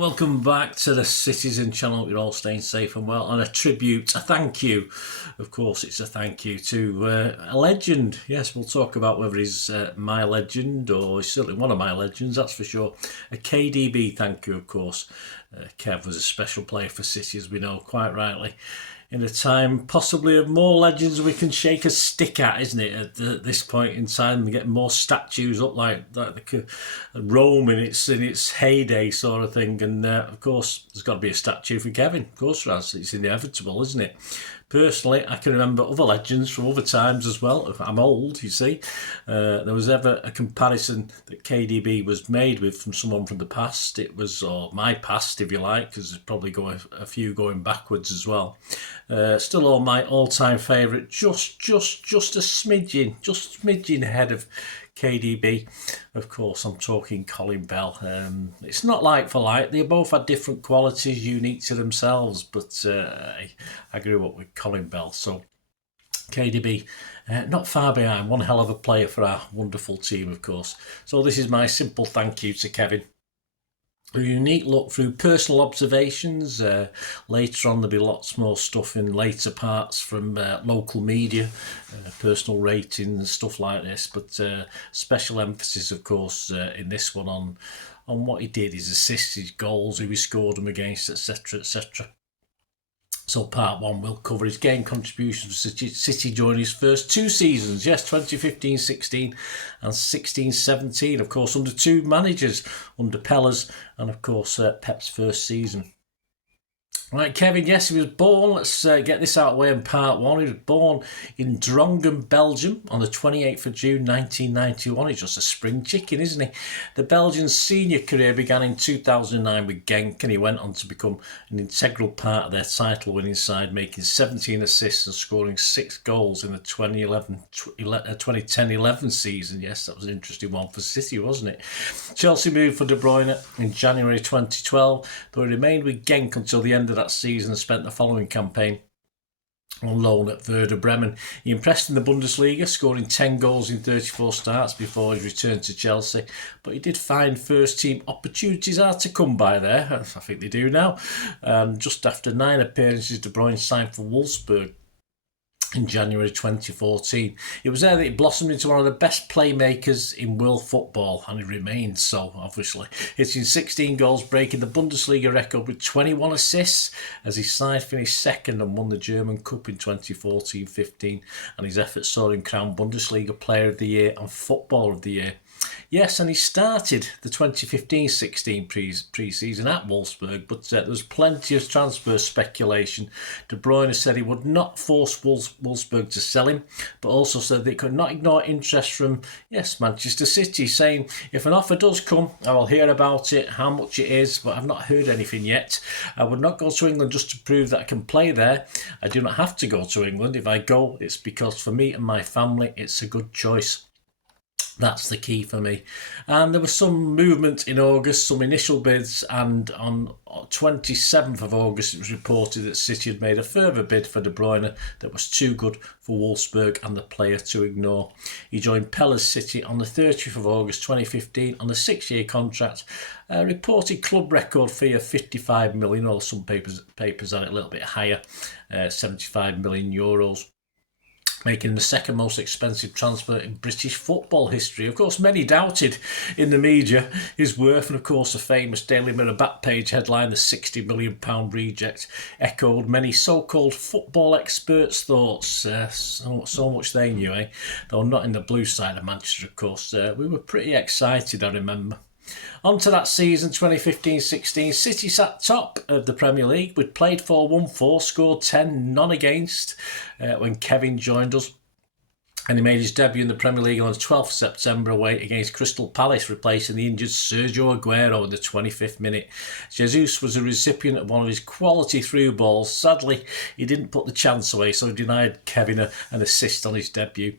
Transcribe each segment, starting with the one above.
welcome back to the Citizen channel. Hope you're all staying safe and well. And a thank you. Of course, it's a thank you to a legend. Yes, we'll talk about whether he's my legend or he's certainly one of my legends, that's for sure. A KDB thank you, of course. Kev was a special player for City, as we know, quite rightly. In a time possibly of more legends we can shake a stick at, isn't it, at this point in time, and get more statues up like the Rome in its heyday sort of thing. And of course there's got to be a statue for Kevin, of course there has. It's inevitable, isn't it? Personally, I can remember other legends from other times as well. I'm old, you see. There was ever a comparison that KDB was made with from someone from the past. It was, or my past, if you like, because there's probably a few going backwards as well. Still all my all-time favourite, just a smidgen ahead of KDB. Of course, I'm talking Colin Bell. It's not like for like. They both had different qualities unique to themselves, but I grew up with Colin Bell. So KDB, not far behind. One hell of a player for our wonderful team, of course. So this is my simple thank you to Kevin. A unique look through personal observations. Later on, there'll be lots more stuff in later parts from local media, personal ratings, stuff like this. But special emphasis, of course, in this one on what he did, his assists, his goals, who he scored them against, etc., etc. So part one will cover his game contributions for City during his first two seasons. Yes, 2015-16 and 16-17. Of course, under two managers, under Peller's and, of course, Pep's first season. Right, Kevin, yes, he was born, let's get this out of the way in part one. He was born in Drongen, Belgium on the 28th of June 1991. He's just a spring chicken, isn't he? The Belgian senior career began in 2009 with Genk, and he went on to become an integral part of their title-winning side, making 17 assists and scoring 6 goals in the 2010-11 season. Yes, that was an interesting one for City, wasn't it? Chelsea moved for De Bruyne in January 2012, though he remained with Genk until the end of that season and spent the following campaign on loan at Werder Bremen. He impressed in the Bundesliga, scoring 10 goals in 34 starts before his return to Chelsea. But he did find first-team opportunities hard to come by there. I think they do now. Just after 9 appearances, De Bruyne signed for Wolfsburg in January 2014. It was there that he blossomed into one of the best playmakers in world football, and he remained so, obviously. Hitting 16 goals, breaking the Bundesliga record with 21 assists, as his side finished second and won the German Cup in 2014-15, and his efforts saw him crowned Bundesliga Player of the Year and Footballer of the Year. Yes, and he started the 2015-16 pre-season at Wolfsburg, but there was plenty of transfer speculation. De Bruyne said he would not force Wolfsburg to sell him, but also said they could not ignore interest from, yes, Manchester City, saying, if an offer does come, I will hear about it, how much it is, but I've not heard anything yet. I would not go to England just to prove that I can play there. I do not have to go to England. If I go, it's because for me and my family, it's a good choice. That's the key for me. And there was some movement in August, some initial bids, and on 27th of August it was reported that City had made a further bid for De Bruyne that was too good for Wolfsburg and the player to ignore. He joined Peller's City on the 30th of August 2015 on a 6-year contract, a reported club record fee of 55 million, or some papers had it a little bit higher, 75 million euros. Making the second most expensive transfer in British football history. Of course, many doubted in the media his worth, and of course the famous Daily Mirror back page headline, the £60 million reject, echoed many so-called football experts' thoughts. So much they knew, eh? Though not in the blue side of Manchester, of course. We were pretty excited, I remember. On to that season, 2015-16, City sat top of the Premier League. We'd played 4-1-4, scored 10, none against when Kevin joined us. And he made his debut in the Premier League on the 12th of September away against Crystal Palace, replacing the injured Sergio Aguero in the 25th minute. Jesus was a recipient of one of his quality through balls. Sadly, he didn't put the chance away, so he denied Kevin an assist on his debut.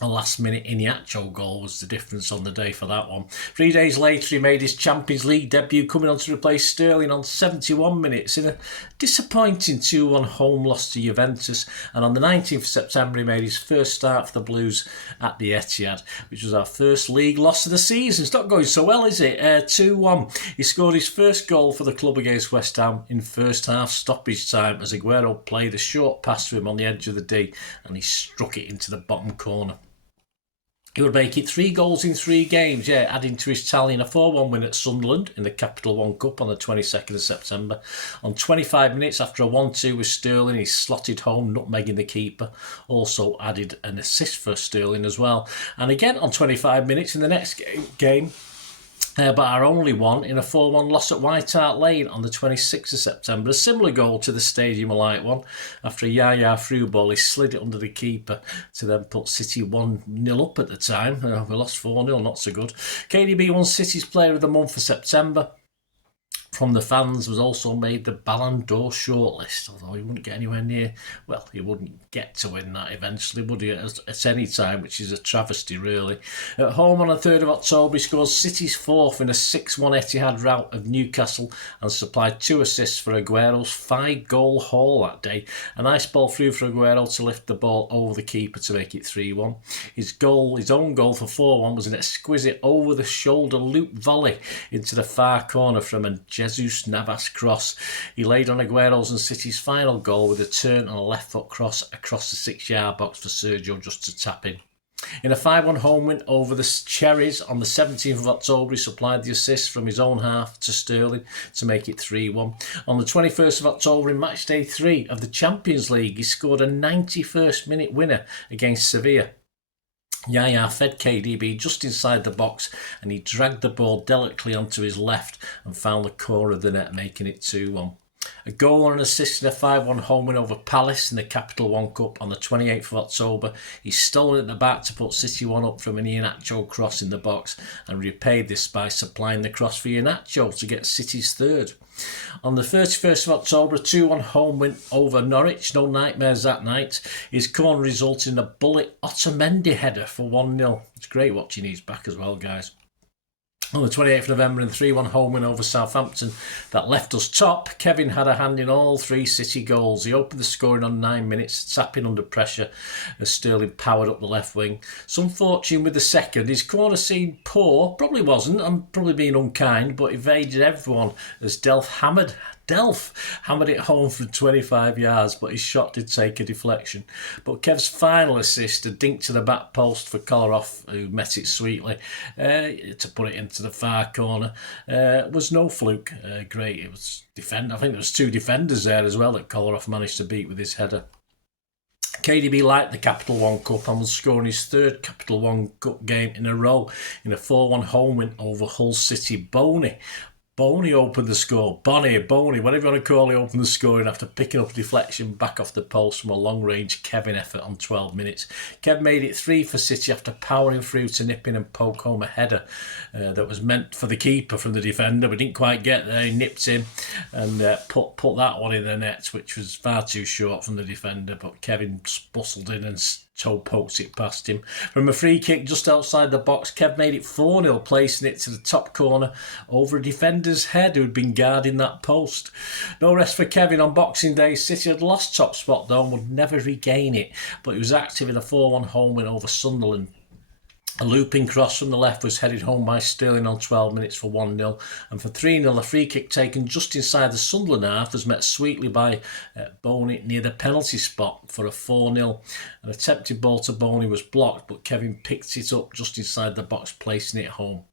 A last-minute Iniacho goal was the difference on the day for that one. 3 days later, he made his Champions League debut, coming on to replace Sterling on 71 minutes in a disappointing 2-1 home loss to Juventus. And on the 19th of September, he made his first start for the Blues at the Etihad, which was our first league loss of the season. It's not going so well, is it? 2-1. He scored his first goal for the club against West Ham in first half stoppage time as Aguero played a short pass to him on the edge of the D and he struck it into the bottom corner. He would make it 3 goals in 3 games, adding to his tally in a 4-1 win at Sunderland in the Capital One Cup on the 22nd of September. On 25 minutes after a 1-2 with Sterling, he slotted home, nutmegging the keeper. Also added an assist for Sterling as well. And again on 25 minutes in the next game, but our only one in a 4-1 loss at White Hart Lane on the 26th of September. A similar goal to the Stadium Light one. After a Yaya through ball, he slid it under the keeper to then put City 1-0 up at the time. We lost 4-0, not so good. KDB won City's Player of the Month for September. From the fans, was also made the Ballon d'Or shortlist, although he wouldn't get anywhere near, well, he wouldn't get to win that eventually, would he, at any time, which is a travesty, really. At home on the 3rd of October, he scored City's 4th in a 6-1 Etihad rout of Newcastle and supplied 2 assists for Aguero's 5-goal haul that day. A nice ball through for Aguero to lift the ball over the keeper to make it 3-1. His own goal for 4-1 was an exquisite over-the-shoulder loop volley into the far corner from a Jesus Navas cross. He laid on Aguero's and City's final goal with a turn on a left foot cross across the 6-yard box for Sergio just to tap in. In a 5-1 home win over the Cherries on the 17th of October, he supplied the assist from his own half to Sterling to make it 3-1. On the 21st of October, in match day 3 of the Champions League, he scored a 91st minute winner against Sevilla. Yaya fed KDB just inside the box and he dragged the ball delicately onto his left and found the corner of the net, making it 2-1. A goal and an assist in a 5-1 home win over Palace in the Capital One Cup on the 28th of October. He stole it at the back to put City 1 up from an Iheanacho cross in the box and repaid this by supplying the cross for Iheanacho to get City's 3rd. On the 31st of October, a 2-1 home win over Norwich. No nightmares that night. His corner resulted in a bullet Otamendi header for 1-0. It's great watching these back as well, guys. On the 28th of November, in a 3-1 home win over Southampton that left us top, Kevin had a hand in all 3 City goals. He opened the scoring on 9 minutes, tapping under pressure as Sterling powered up the left wing. Some fortune with the second. His corner seemed poor, probably wasn't, I'm probably being unkind, but evaded everyone as Delph hammered it home from 25 yards, but his shot did take a deflection. But Kev's final assist, a dink to the back post for Kolarov, who met it sweetly, to put it into the far corner, was no fluke. Great. It was I think there was 2 defenders there as well that Kolarov managed to beat with his header. KDB liked the Capital One Cup and was scoring his 3rd Capital One Cup game in a row in a 4-1 home win over Hull City. Boney opened the score. Boney, whatever you want to call it, opened the scoring after picking up a deflection back off the post from a long-range Kevin effort on 12 minutes. Kev made it 3 for City after powering through to nip in and poke home a header that was meant for the keeper from the defender, but didn't quite get there. He nipped in and put that one in the net, which was far too short from the defender, but Kevin bustled in and toe pokes it past him. From a free kick just outside the box, Kev made it 4-0, placing it to the top corner over a defender's head who had been guarding that post. No rest for Kevin on Boxing Day. City had lost top spot though and would never regain it, but he was active in a 4-1 home win over Sunderland. A looping cross from the left was headed home by Sterling on 12 minutes for 1-0, and for 3-0 a free kick taken just inside the Sunderland half was met sweetly by Boney near the penalty spot for a 4-0. An attempted ball to Boney was blocked, but Kevin picked it up just inside the box, placing it home.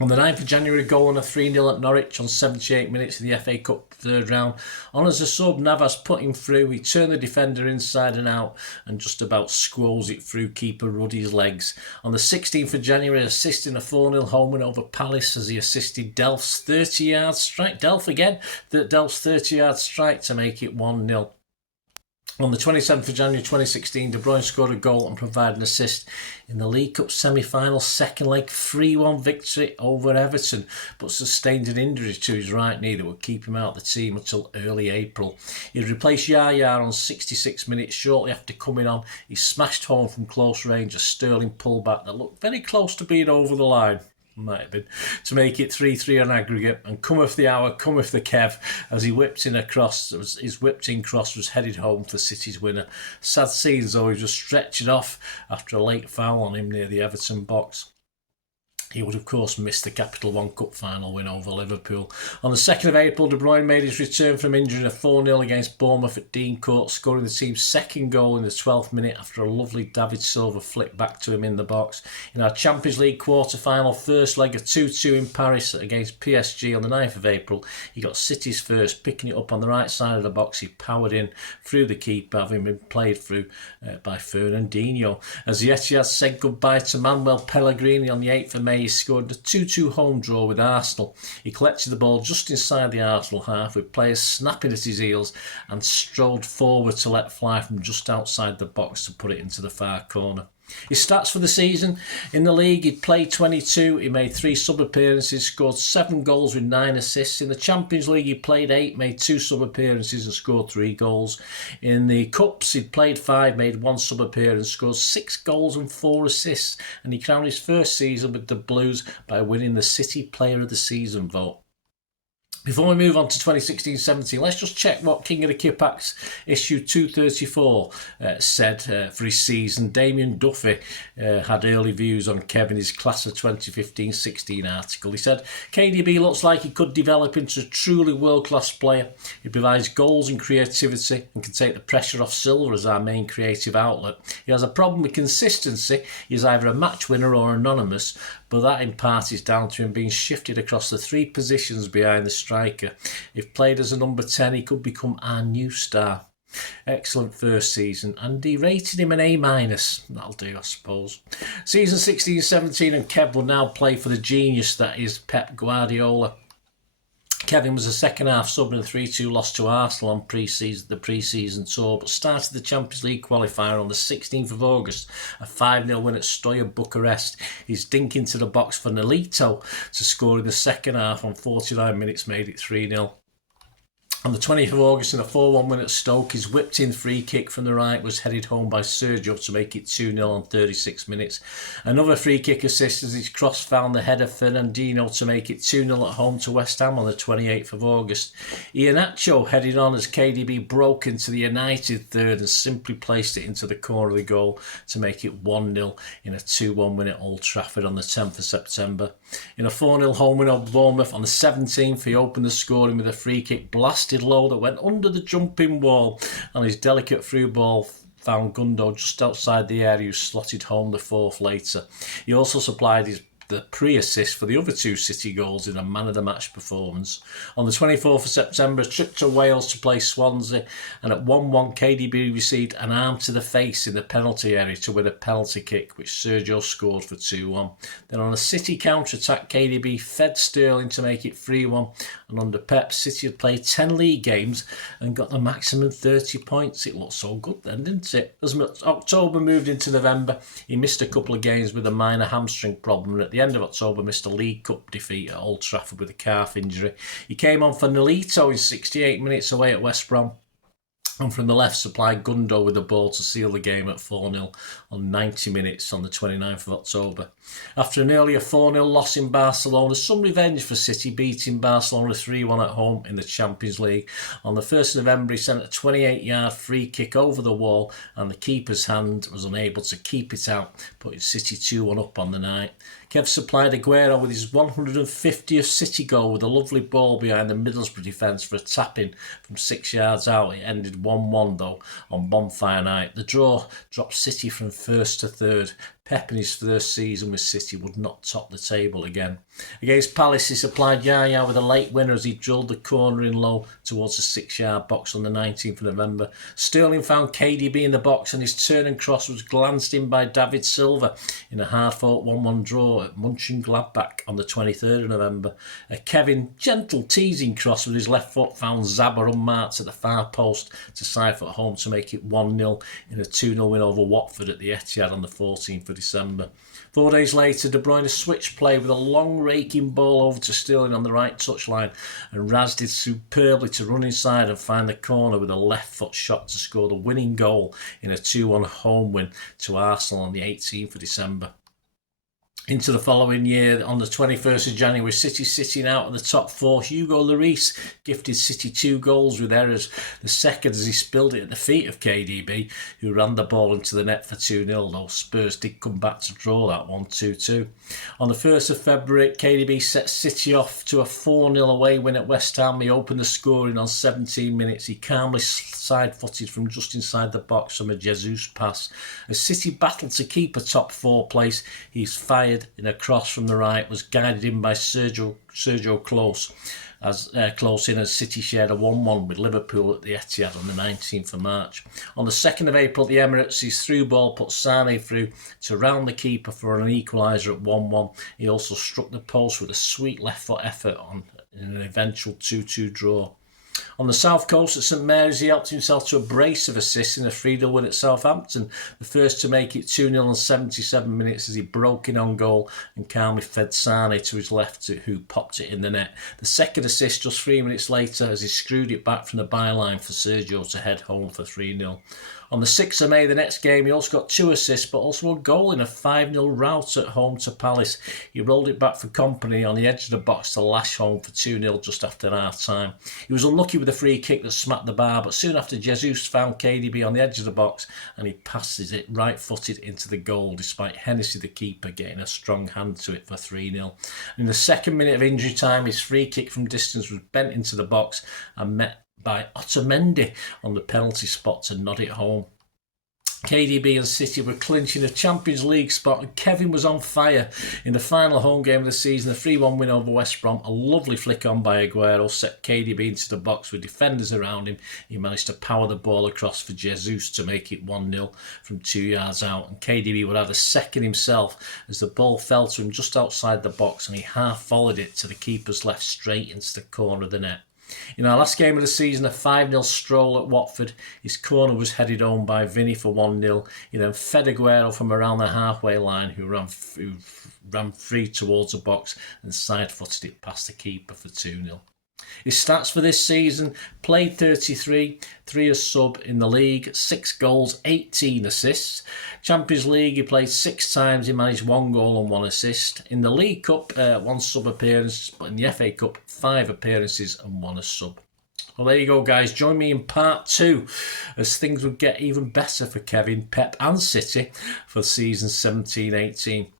On the 9th of January, a goal and a 3-0 at Norwich on 78 minutes of the FA Cup 3rd round. On as a sub, Navas put him through. He turned the defender inside and out and just about squirrels it through keeper Ruddy's legs. On the 16th of January, assisting a 4-0 home win over Palace as he assisted Delph's 30-yard strike. Delph's 30-yard strike to make it 1-0. On the 27th of January 2016, De Bruyne scored a goal and provided an assist in the League Cup semi-final second leg 3-1 victory over Everton, but sustained an injury to his right knee that would keep him out of the team until early April. He replaced Yaya on 66 minutes. Shortly after coming on, he smashed home from close range a sterling pullback that looked very close to being over the line. Might have been, to make it 3-3 on aggregate, and cometh the hour, cometh the Kev, as he whipped in a cross. His whipped in cross was headed home for City's winner. Sad scenes though, he just stretched it off after a late foul on him near the Everton box. He would, of course, miss the Capital One Cup final win over Liverpool. On the 2nd of April, De Bruyne made his return from injury in a 4-0 against Bournemouth at Dean Court, scoring the team's second goal in the 12th minute after a lovely David Silva flick back to him in the box. In our Champions League quarter-final first leg of 2-2 in Paris against PSG on the 9th of April, he got City's first, picking it up on the right side of the box. He powered in through the keeper, having been played through by Fernandinho. As the Etihad said goodbye to Manuel Pellegrini on the 8th of May, he scored a 2-2 home draw with Arsenal. He collected the ball just inside the Arsenal half, with players snapping at his heels, and strode forward to let fly from just outside the box to put it into the far corner. His stats for the season: in the league, he played 22, he made 3 sub-appearances, scored 7 goals with 9 assists. In the Champions League, he played 8, made 2 sub-appearances and scored 3 goals. In the Cups, he played 5, made 1 sub-appearance, scored 6 goals and 4 assists, and he crowned his first season with the Blues by winning the City Player of the Season vote. Before we move on to 2016-17, let's just check what King of the Kippax issue 234 said for his season. Damien Duffy had early views on Kevin's class of 2015-16 article. He said, KDB looks like he could develop into a truly world-class player. He provides goals and creativity and can take the pressure off Silva as our main creative outlet. He has a problem with consistency. He's either a match winner or anonymous, but that in part is down to him being shifted across the 3 positions behind the striker. If played as a number 10, he could become our new star. Excellent first season, and he rated him an A-. That'll do, I suppose. Season 16-17, and Kev will now play for the genius that is Pep Guardiola. Kevin was a second half sub in a 3-2 loss to Arsenal on the pre-season tour, but started the Champions League qualifier on the 16th of August, a 5-0 win at Stoia Bucharest. His dink into the box for Nolito to score in the second half on 49 minutes made it 3-0. On the 20th of August, in a 4-1 win at Stoke, his whipped-in free kick from the right was headed home by Sergio to make it 2-0 on 36 minutes. Another free kick assist as his cross found the header Fernandinho to make it 2-0 at home to West Ham on the 28th of August. Iheanacho headed on as KDB broke into the United third and simply placed it into the corner of the goal to make it 1-0 in a 2-1 win at Old Trafford on the 10th of September. In a 4-0 home win over Bournemouth on the 17th, he opened the scoring with a free kick blasted low that went under the jumping wall, and his delicate through ball found Gundo just outside the area, who slotted home the 4th later. He also supplied the pre-assist for the other 2 City goals in a man-of-the-match performance. On the 24th of September, a trip to Wales to play Swansea, and at 1-1 KDB received an arm to the face in the penalty area to win a penalty kick, which Sergio scored for 2-1. Then on a City counter-attack, KDB fed Sterling to make it 3-1, and under Pep, City had played 10 league games and got the maximum 30 points. It looked so good then, didn't it? As October moved into November, he missed a couple of games with a minor hamstring problem, and at the end of October missed a League Cup defeat at Old Trafford with a calf injury. He came on for Nolito in 68 minutes away at West Brom, and from the left supplied Gundo with the ball to seal the game at 4-0 on 90 minutes on the 29th of October. After an earlier 4-0 loss in Barcelona, some revenge for City, beating Barcelona 3-1 at home in the Champions League. On the 1st of November, he sent a 28-yard free kick over the wall, and the keeper's hand was unable to keep it out, putting City 2-1 up on the night. Kev supplied Aguero with his 150th City goal with a lovely ball behind the Middlesbrough defence for a tap-in from 6 yards out. It ended 1-1 though on Bonfire Night. The draw dropped City from 1st to 3rd. Pep in his first season with City would not top the table again. Against Palace, he supplied Yaya with a late winner as he drilled the corner in low towards the 6-yard box on the 19th of November. Sterling found KDB in the box and his turn and cross was glanced in by David Silva in a hard-fought 1-1 draw at Mönchengladbach on the 23rd of November. A Kevin gentle teasing cross with his left foot found Zabba unmarked at the far post to side foot home to make it 1-0 in a 2-0 win over Watford at the Etihad on the 14th of December. 4 days later, De Bruyne switched play with a long raking ball over to Sterling on the right touchline, and Raz did superbly to run inside and find the corner with a left foot shot to score the winning goal in a 2-1 home win to Arsenal on the 18th of December. Into the following year, on the 21st of January, City sitting out of the top four, Hugo Lloris gifted City 2 goals with errors. The second as he spilled it at the feet of KDB, who ran the ball into the net for 2-0, though Spurs did come back to draw that one 2-2. On the 1st of February, KDB set City off to a 4-0 away win at West Ham. He opened the scoring on 17 minutes. He calmly side-footed from just inside the box from a Jesus pass. As City battled to keep a top 4 place, he's fired in a cross from the right, was guided in by Sergio Klose as City shared a 1-1 with Liverpool at the Etihad on the 19th of March. On the 2nd of April at the Emirates, his through ball put Sane through to round the keeper for an equaliser at 1-1. He also struck the post with a sweet left foot effort in an eventual 2-2 draw. On the south coast at St Mary's, he helped himself to a brace of assists in a 3-0 win at Southampton, the first to make it 2-0 in 77 minutes as he broke in on goal and calmly fed Sane to his left, who popped it in the net. The second assist just 3 minutes later as he screwed it back from the byline for Sergio to head home for 3-0. On the 6th of May, the next game, he also got 2 assists, but also a goal in a 5-0 rout at home to Palace. He rolled it back for Company on the edge of the box to lash home for 2-0 just after half-time. He was unlucky with a free kick that smacked the bar, but soon after Jesus found KDB on the edge of the box and he passes it right-footed into the goal, despite Hennessy, the keeper, getting a strong hand to it for 3-0. In the second minute of injury time, his free kick from distance was bent into the box and met by Otamendi on the penalty spot to nod it home. KDB and City were clinching a Champions League spot and Kevin was on fire in the final home game of the season, a 3-1 win over West Brom. A lovely flick on by Aguero set KDB into the box with defenders around him. He managed to power the ball across for Jesus to make it 1-0 from 2 yards out, and KDB would add a second himself as the ball fell to him just outside the box and he half volleyed it to the keeper's left straight into the corner of the net. In our last game of the season, a 5-0 stroll at Watford, his corner was headed home by Vinny for 1-0. He then fed Aguero from around the halfway line, who ran free towards the box and side-footed it past the keeper for 2-0. His stats for this season: played 33, 3 as sub in the league, 6 goals, 18 assists. Champions League, he played 6 times, he managed 1 goal and 1 assist. In the League Cup, 1 sub appearance, but in the FA Cup, 5 appearances and 1 as sub. Well, there you go, guys. Join me in part 2 as things would get even better for Kevin, Pep and City for season 17-18.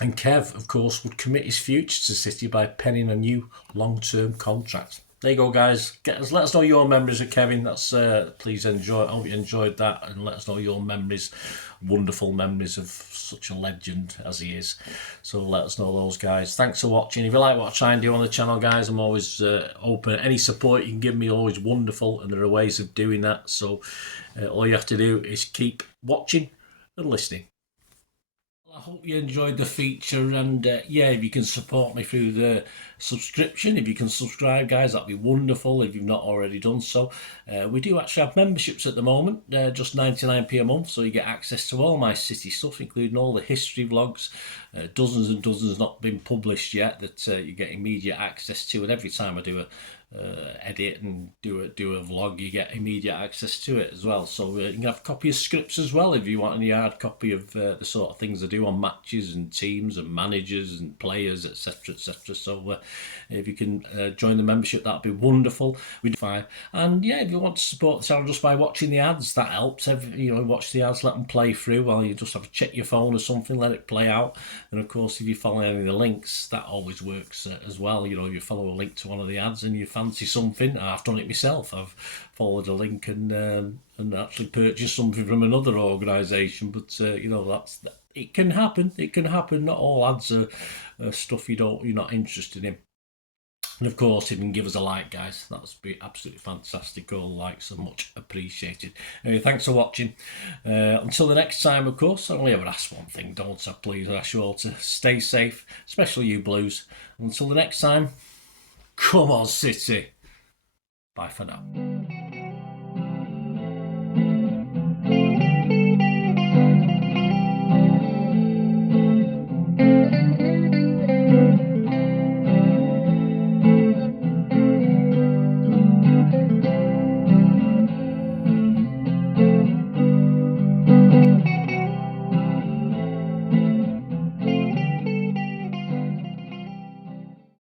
And Kev, of course, would commit his future to City by penning a new long-term contract. There you go, guys. Let us know your memories of Kevin. That's please enjoy. I hope you enjoyed that, and let us know your memories, wonderful memories of such a legend as he is. So let us know those, guys. Thanks for watching. If you like what I try and do on the channel, guys, I'm always open. Any support you can give me, always wonderful, and there are ways of doing that. So all you have to do is keep watching and listening. I hope you enjoyed the feature, and if you can support me through the subscription, if you can subscribe, guys, that'd be wonderful if you've not already done so. We do actually have memberships at the moment, just 99p a month, so you get access to all my City stuff, including all the history vlogs, dozens and dozens not been published yet that you get immediate access to, and every time I do a edit and do a vlog, you get immediate access to it as well. So you can have a copy of scripts as well if you want any hard copy of the sort of things I do on matches and teams and managers and players, etc, etc. So if you can join the membership, that'd be wonderful. We'd fine. And if you want to support the channel just by watching the ads, that helps. Watch the ads, let them play through while you just have to check your phone or something, let it play out. And of course, if you follow any of the links, that always works as well. If you follow a link to one of the ads and you fancy fancy something, I've done it myself. I've followed a link and actually purchased something from another organisation. But you know, it can happen. It can happen. Not all ads are stuff you're not interested in. And of course, if you can give us a like, guys, that would be absolutely fantastic. All likes are much appreciated. Anyway, thanks for watching. Until the next time, of course, I only ever ask one thing, don't I? Please, I ask you all to stay safe, especially you Blues. Until the next time, come on, City. Bye for now.